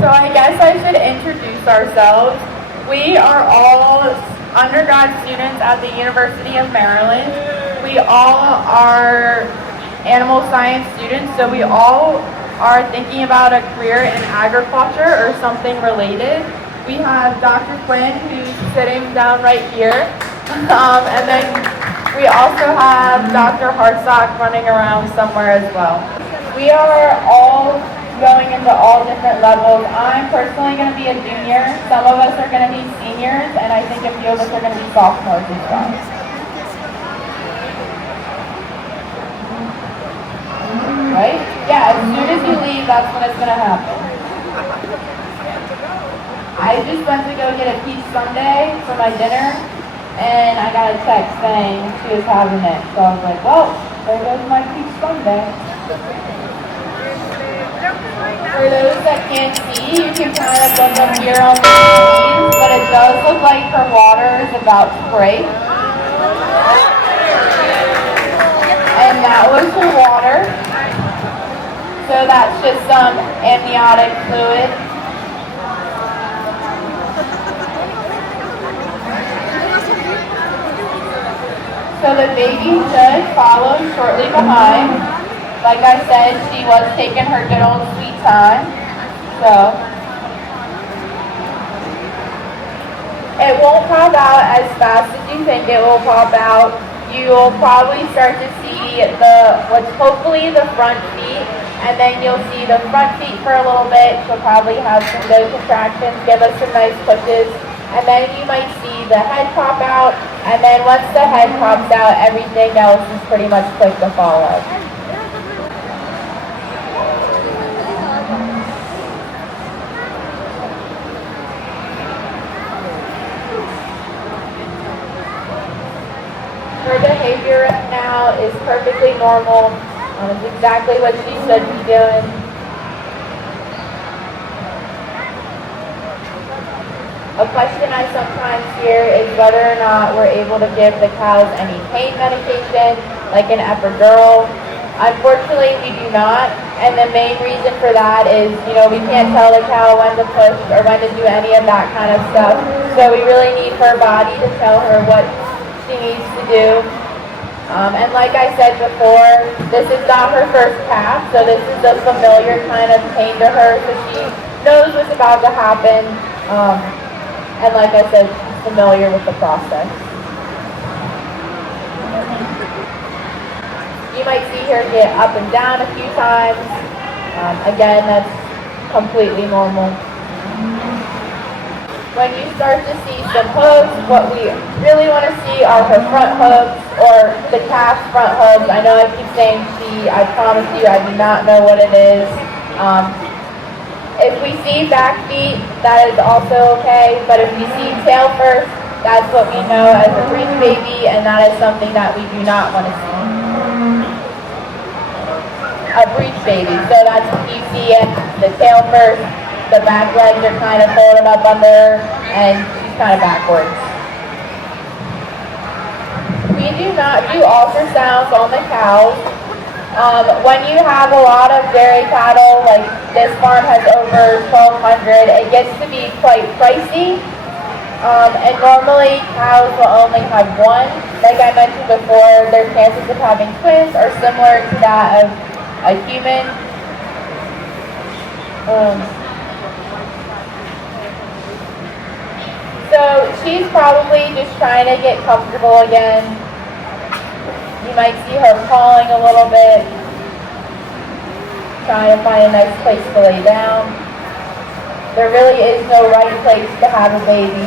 So I guess I should introduce ourselves. We are all undergrad students at the University of Maryland. We all are animal science students, so we all are thinking about a career in agriculture or something related. We have Dr. Quinn, who's sitting down right here, and then we also have Dr. Hartsock running around somewhere as well. We are all going into all different levels. I'm personally going to be a junior. Some of us are going to be seniors, and I think a few of us are going to be sophomores as well. Right? Yeah, as soon as you leave, that's when it's going to happen. I just went to go get a peach sundae for my dinner, and I got a text saying she was having it. So I was like, well, there goes my peach sundae. For those that can't see, you can kind of look up here on the screen, but it does look like her water is about to break. And that was her water. So that's just some amniotic fluid. So the baby should follow shortly behind. Like I said, she was taking her good old sweet time. So it won't pop out as fast as you think it will pop out. You'll probably start to see what's hopefully the front feet, and then you'll see the front feet for a little bit. She'll probably have some good contractions, give us some nice pushes, and then you might see the head pop out, and then once the head pops out, everything else is pretty much quick to follow. Her behavior right now is perfectly normal. It's exactly what she should be doing. A question I sometimes hear is whether or not we're able to give the cows any pain medication, like an epidural. Unfortunately, we do not, and the main reason for that is, we can't tell the cow when to push or when to do any of that kind of stuff. So we really need her body to tell her what she needs to do. And like I said before, this is not her first calf, so this is a familiar kind of pain to her, so she knows what's about to happen. And like I said, she's familiar with the process. You might see her get up and down a few times. Again, that's completely normal. When you start to see some hooves, what we really want to see are her front hooves, or the calf's front hooves. I know I keep saying she, I promise you I do not know what it is. If we see back feet, that is also okay, but if we see tail first, that's what we know as a breech baby, and that is something that we do not want to see. A breech baby, so that's what you see it, the tail first, the back legs are kind of folded up under her, and she's kind of backwards. We do not do ultrasounds on the cows. When you have a lot of dairy cattle, like this farm has over 1,200, it gets to be quite pricey. And normally cows will only have one. Like I mentioned before, their chances of having twins are similar to that of a human. So she's probably just trying to get comfortable again. You might see her pawing a little bit, trying to find a nice place to lay down. There really is no right place to have a baby.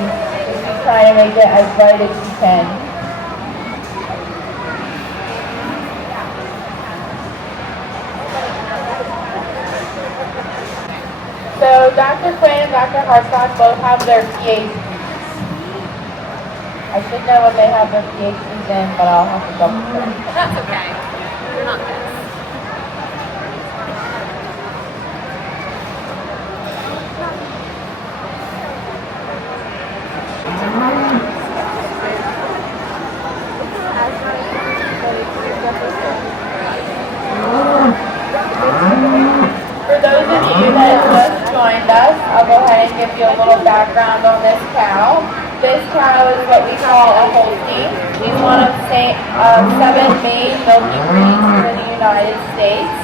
She's trying to make it as right as she can. So Dr. Quinn and Dr. Hartsock both have their PhDs. I should know what they have their PhDs in, but I'll have to double check. That's okay. You're not this. For those of you that just joined us, give you a little background on this cow. This cow is what we call a Holstein. She's one of 7 main milking breeds here in the United States.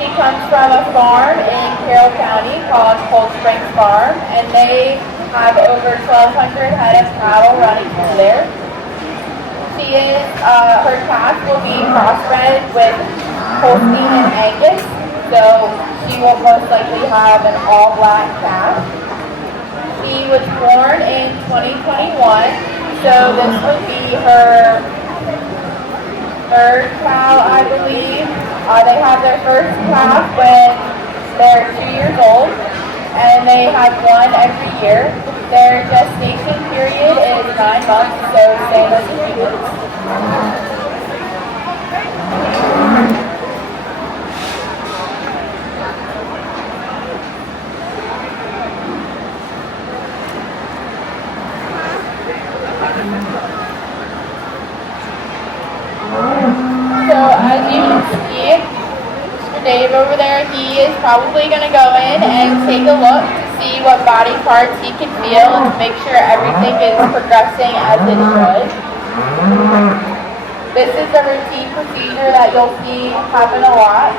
She comes from a farm in Carroll County called Cold Springs Farm, and they have over 1,200 head of cattle running through there. She is, her calf will be crossbred with Holstein and Angus, so she will most likely have an all-black calf. She was born in 2021, so this would be her 3rd cow, I believe. They have their first calf when they're 2 years old, and they have one every year. Their gestation period is 9 months, so same as humans. So as you can see, Mr. Dave over there, he is probably going to go in and take a look to see what body parts he can feel and to make sure everything is progressing as it should. This is a routine procedure that you'll see happen a lot.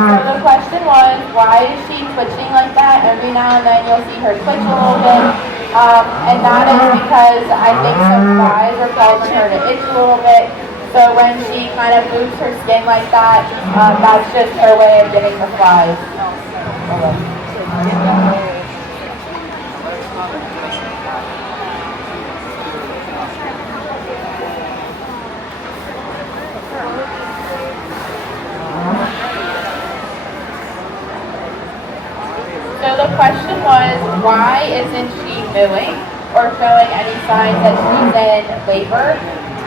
So the question was, why is she twitching like that? Every now and then you'll see her twitch a little bit. And that is because I think some flies are causing her to itch a little bit. So when she kind of moves her skin like that, that's just her way of getting the flies. So the question was, why isn't she mooing or showing any signs that she's in labor?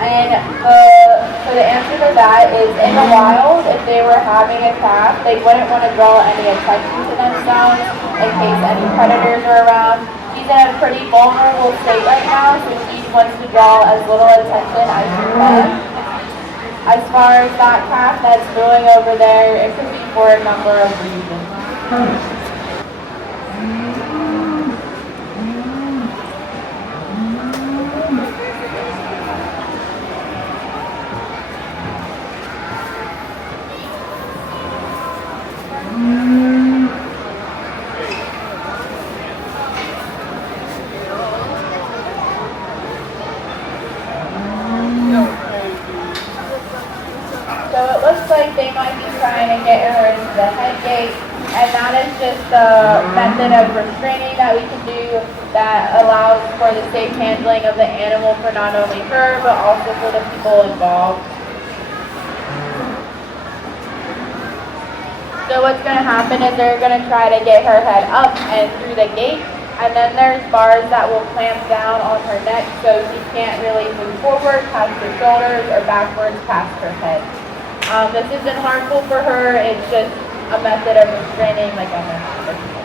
And so the answer to that is, in the wild, if they were having a calf, they wouldn't want to draw any attention to themselves in case any predators are around. She's in a pretty vulnerable state right now, so she wants to draw as little attention as she can. As far as that calf that's mooing over there, it could be for a number of reasons. So it looks like they might be trying to get her into the head gate, and that is just a method of restraining that we can do that allows for the safe handling of the animal for not only her, but also for the people involved. So what's going to happen is they're going to try to get her head up and through the gate, and then there's bars that will clamp down on her neck so she can't really move forward past her shoulders or backwards past her head. This isn't harmful for her, it's just a method of restraining, like I mentioned.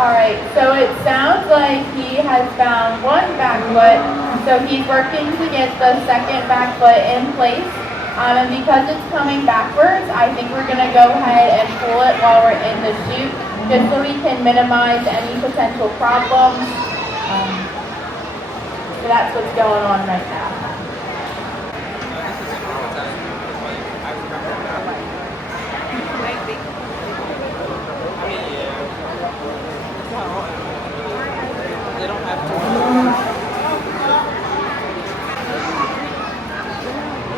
Alright, so it sounds like he has found one back foot, so he's working to get the second back foot in place. And because it's coming backwards, I think we're going to go ahead and pull it while we're in the chute, just so we can minimize any potential problems. So that's what's going on right now. They don't have to.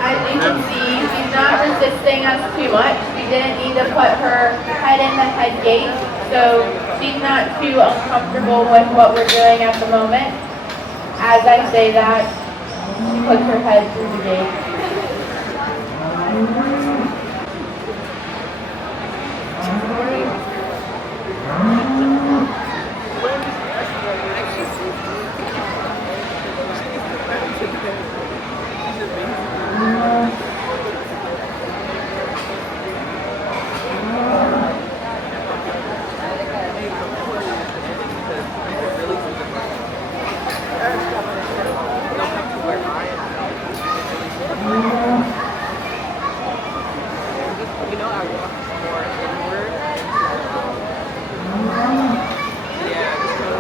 As you can see, she's not resisting us too much. We didn't need to put her head in the head gate, so she's not too uncomfortable with what we're doing at the moment. As I say that, she puts her head through the gate. You know, I walk more inward. Yeah,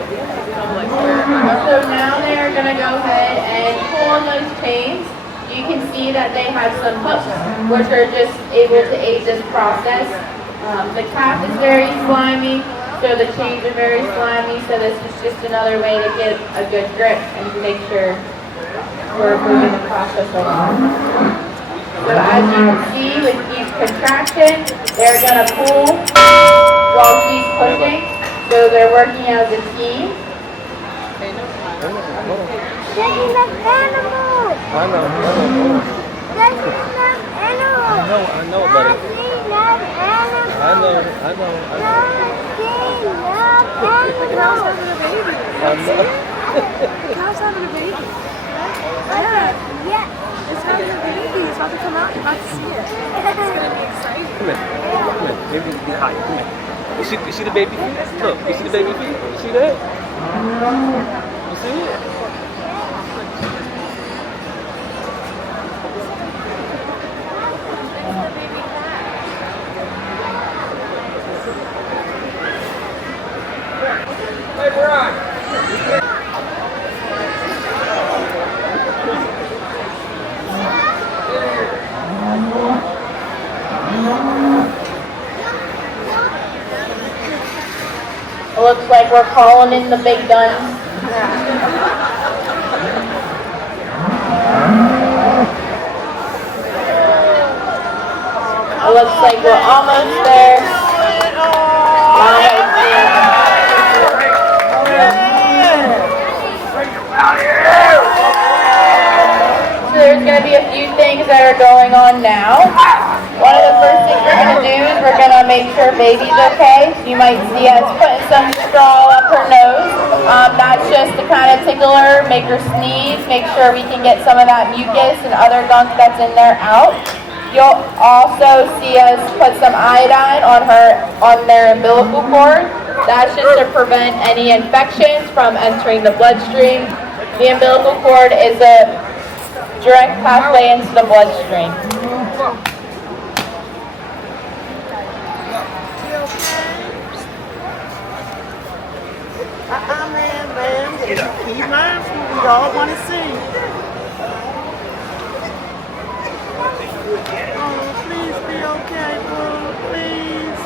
just kind of like where So now they are going to go ahead and pull on those chains. You can see that they have some hooks, which are just able to aid this process. The cap is very slimy, so the chains are very slimy, so this is just another way to get a good grip and to make sure we're moving the process along. So as you can see, with each contraction, they're going to pull while she's pushing, so they're working as a team. That's enough animal. I know. That's enough animal. I know, buddy. That's enough animal. I know. That's enough animal. I know. Cow's having a baby. Yeah. It's having a baby. It's about to come out. You're about to see it. It's gonna be exciting. Come here. Maybe be high. Come here. You see the baby feet? Look, you see the baby feet? You see that? You see it? Hey, Brian. It looks like we're calling in the big guns. It looks like we're almost there. Almost there. So there's going to be a few things that are going on now. One of the first things we're going to do is we're going to make sure baby's okay. So you might see us putting some straw up her nose. That's just to kind of tickle her, make her sneeze, make sure we can get some of that mucus and other gunk that's in there out. You'll also see us put some iodine on their umbilical cord. That's just to prevent any infections from entering the bloodstream. The umbilical cord is a direct pathway into the bloodstream. Man. Keep mindful. We all want to see. Oh, please be okay, boo. Please.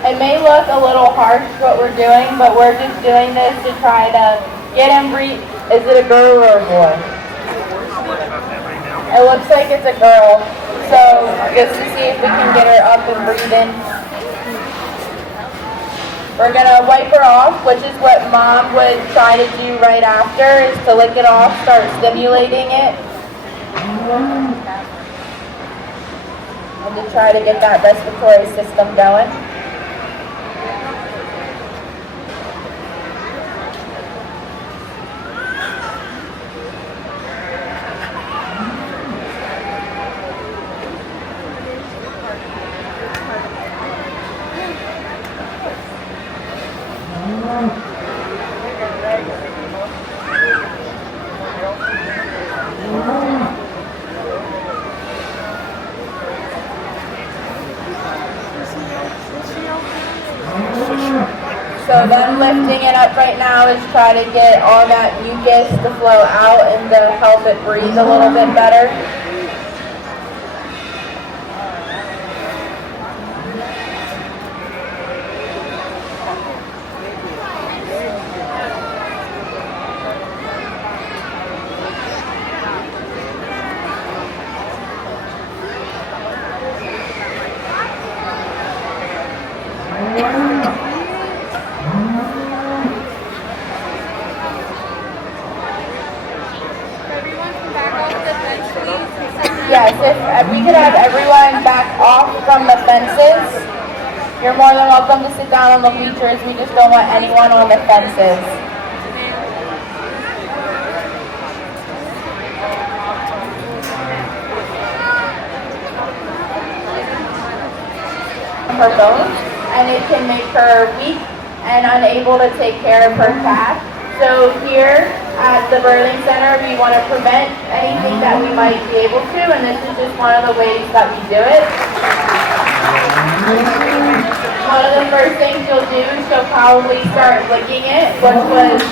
It may look a little harsh what we're doing, but we're just doing this to try to get him breathe. Is it a girl or a boy? It looks like it's a girl. So just to see if we can get her up and breathing. We're gonna wipe her off, which is what mom would try to do right after, is to lick it off, start stimulating it. And to try to get that respiratory system going. them lifting it up right now is try to get all that mucus to flow out and to help it breathe a little bit better. Everyone come back off the bench, please. Yes, if we could have everyone back off from the fences. You're more than welcome to sit down on the bleachers. We just don't want anyone on the fences. Her bones, and it can make her weak and unable to take care of her calf. So here at the birthing center, we want to prevent anything that we might be able to, and this is just one of the ways that we do it. One of the first things you'll do is you'll probably start licking it, which was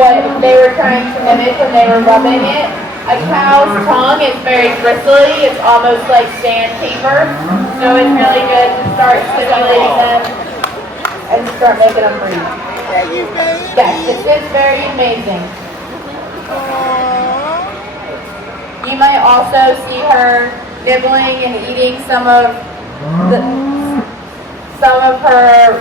what they were trying to mimic when they were rubbing it. A cow's tongue is very bristly, it's almost like sandpaper, so it's really good to start stimulating them and start making them breathe. Yes, this is very amazing. You might also see her nibbling and eating some of her,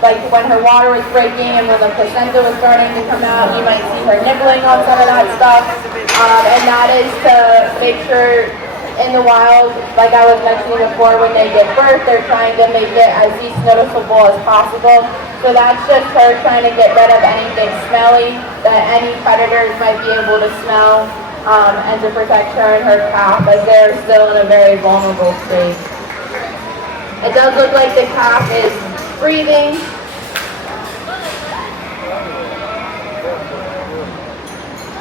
like when her water was breaking and when the placenta was starting to come out, you might see her nibbling on some of that stuff. And that is to make sure in the wild, like I was mentioning before, when they give birth, they're trying to make it as least noticeable as possible. So that's just her trying to get rid of anything smelly that any predators might be able to smell, and to protect her and her calf as they're still in a very vulnerable state. It does look like the calf is breathing.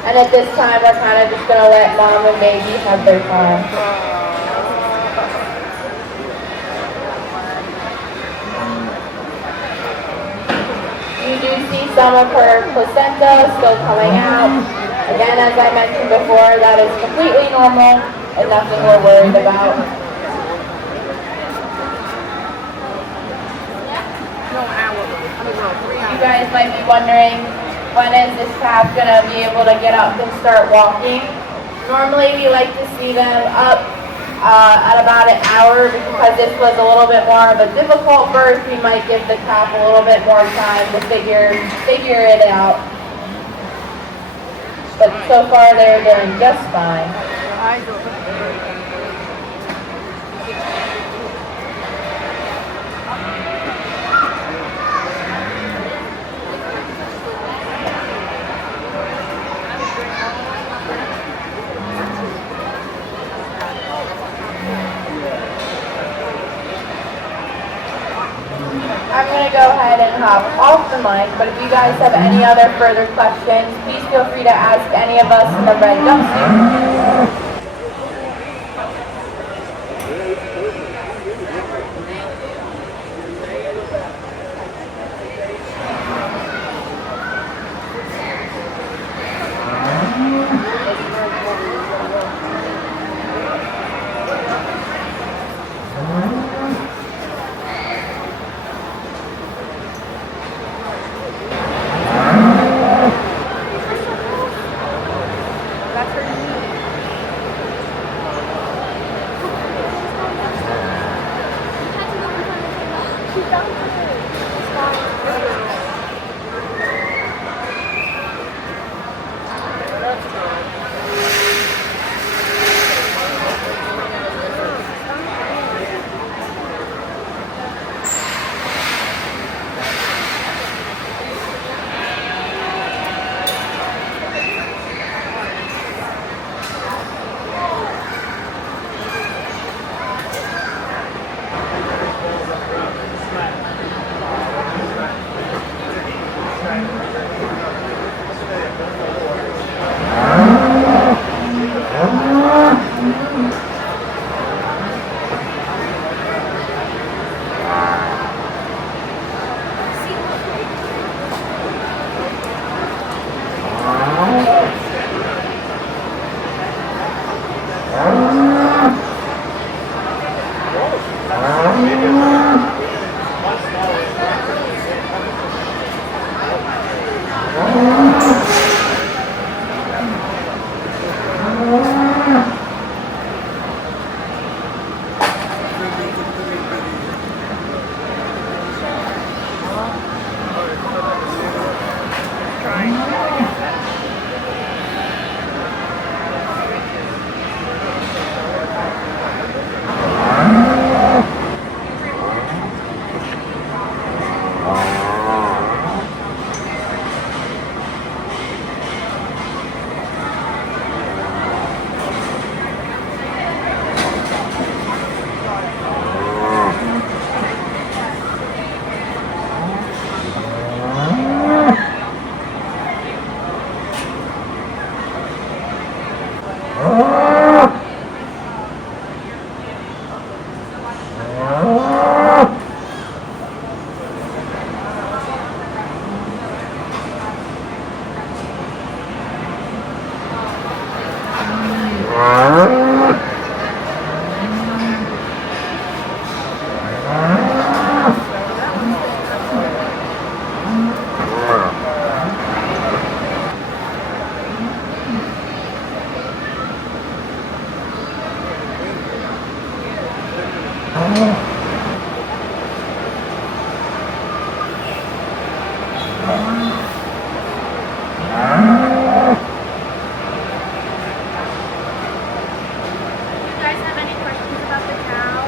And at this time, we're kind of just going to let mom and baby have their time. You do see some of her placenta still coming out. Again, as I mentioned before, that is completely normal and nothing we're worried about. You guys might be wondering, when is this calf going to be able to get up and start walking? Normally we like to see them up at about an hour, because this was a little bit more of a difficult birth. We might give the calf a little bit more time to figure it out. But so far they're doing just fine. I'm going to go ahead and hop off the mic, but if you guys have any other further questions, please feel free to ask any of us in the red jumpsuit. You guys have any questions about the cow?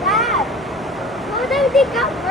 Dad, who did they come